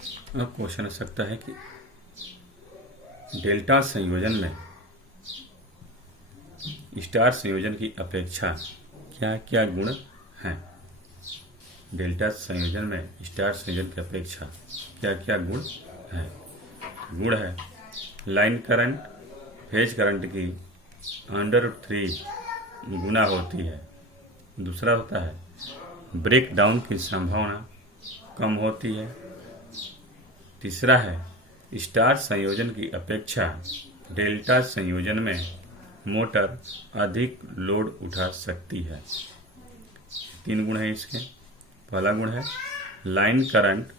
अब क्वेश्चन हो सकता है कि डेल्टा संयोजन में स्टार संयोजन की अपेक्षा क्या क्या गुण हैं। डेल्टा संयोजन में स्टार संयोजन की अपेक्षा क्या क्या गुण हैं। गुण है लाइन करंट फेज करंट की √3 गुना होती है। दूसरा होता है ब्रेक डाउन की संभावना कम होती है। तीसरा है स्टार संयोजन की अपेक्षा डेल्टा संयोजन में मोटर अधिक लोड उठा सकती है। 3 गुण हैं इसके। पहला गुण है लाइन करंट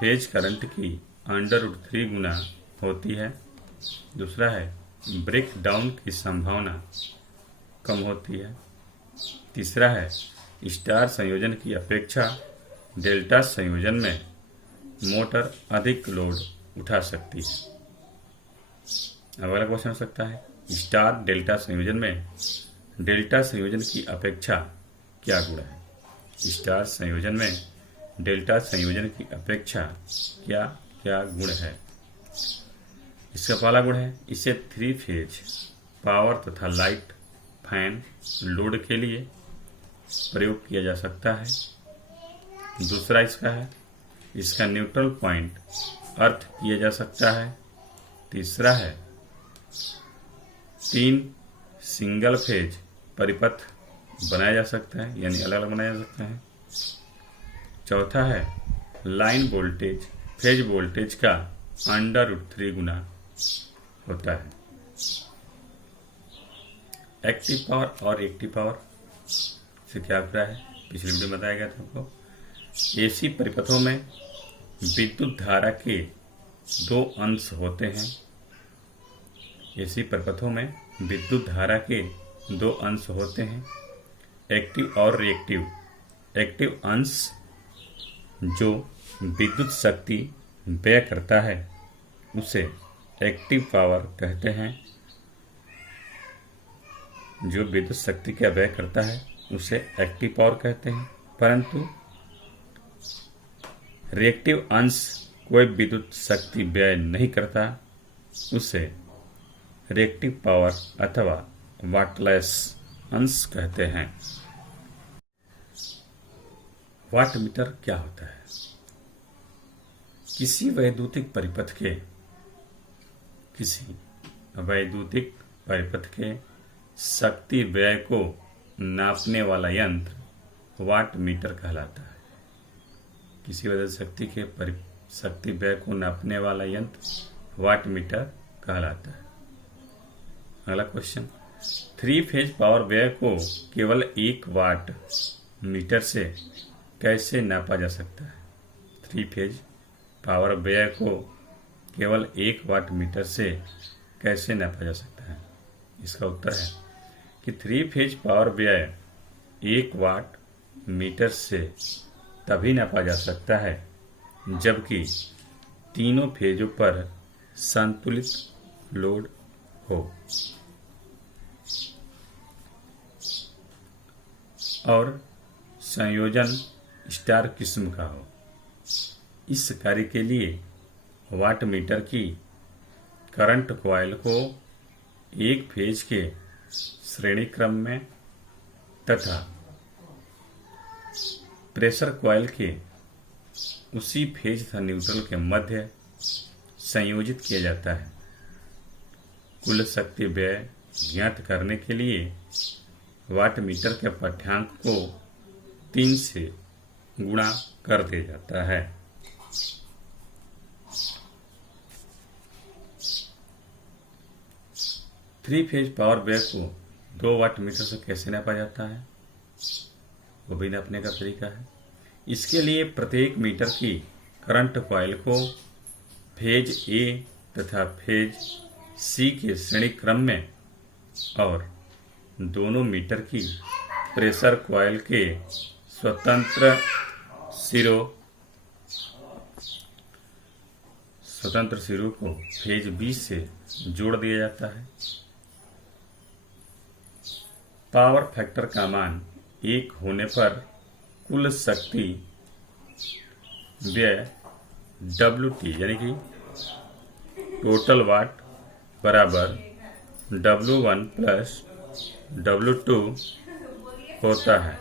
फेज करंट की √3 गुना होती है। दूसरा है ब्रेक डाउन की संभावना कम होती है। तीसरा है स्टार संयोजन की अपेक्षा डेल्टा संयोजन में मोटर अधिक लोड उठा सकती है। अगला क्वेश्चन हो सकता है स्टार डेल्टा संयोजन में डेल्टा संयोजन की अपेक्षा क्या गुण है। स्टार संयोजन में डेल्टा संयोजन की अपेक्षा क्या क्या गुण है। इसका पहला गुण है इसे 3 फेज पावर तथा लाइट फैन लोड के लिए प्रयोग किया जा सकता है। दूसरा इसका है इसका न्यूट्रल पॉइंट अर्थ किया जा सकता है। तीसरा है 3 सिंगल फेज परिपथ बनाया जा सकता है, यानी अलग अलग बनाया जा सकता है। चौथा है लाइन वोल्टेज फेज वोल्टेज का √3 गुना होता है। एक्टिव पावर और रिएक्टिव पावर से क्या अभिप्राय है, पिछले वीडियो में बताया गया था आपको। एसी परिपथों में विद्युत धारा के 2 अंश होते हैं। एसी परिपथों में विद्युत धारा के 2 अंश होते हैं, एक्टिव और रिएक्टिव। एक्टिव अंश जो विद्युत शक्ति व्यय करता है उसे एक्टिव पावर कहते हैं। जो विद्युत शक्ति का व्यय करता है उसे एक्टिव पावर कहते हैं। परंतु रिएक्टिव अंश कोई विद्युत शक्ति व्यय नहीं करता, उसे रिएक्टिव पावर अथवा वाटलेस अंश कहते हैं। वाट मीटर क्या होता है। किसी वैद्युतिक परिपथ के शक्ति व्यय को नापने वाला यंत्र वाट मीटर कहलाता है। किसी वैद्युत शक्ति व्यय को नापने वाला यंत्र वाट मीटर कहलाता है। अगला क्वेश्चन 3 फेज पावर व्यय को केवल 1 वाट मीटर से कैसे नापा जा सकता है। 3 फेज पावर व्यय को केवल 1 वाट मीटर से कैसे नापा जा सकता है। इसका उत्तर है कि 3 फेज पावर व्यय 1 वाट मीटर से तभी नापा जा सकता है जबकि तीनों फेजों पर संतुलित लोड हो और संयोजन स्टार किस्म का हो। इस कार्य के लिए वाट मीटर की करंट कॉइल को एक फेज के श्रेणी क्रम में तथा प्रेशर कॉइल के उसी फेज तथा न्यूट्रल के मध्य संयोजित किया जाता है। कुल शक्ति व्यय ज्ञात करने के लिए वाट मीटर के पाठ्यांक को 3 से गुणा कर दिया जाता है। थ्री फेज पावर व्यय को 2 वाट मीटर से कैसे नापा जाता है, वो भी नापने का तरीका है। इसके लिए प्रत्येक मीटर की करंट कॉइल को फेज ए तथा फेज सी के श्रेणी क्रम में और दोनों मीटर की प्रेशर कॉइल के स्वतंत्र सिरों को फेज बी से जोड़ दिया जाता है। पावर फैक्टर का मान 1 होने पर कुल शक्ति व्यय WT यानी कि टोटल वाट बराबर W1 प्लस W2 होता है।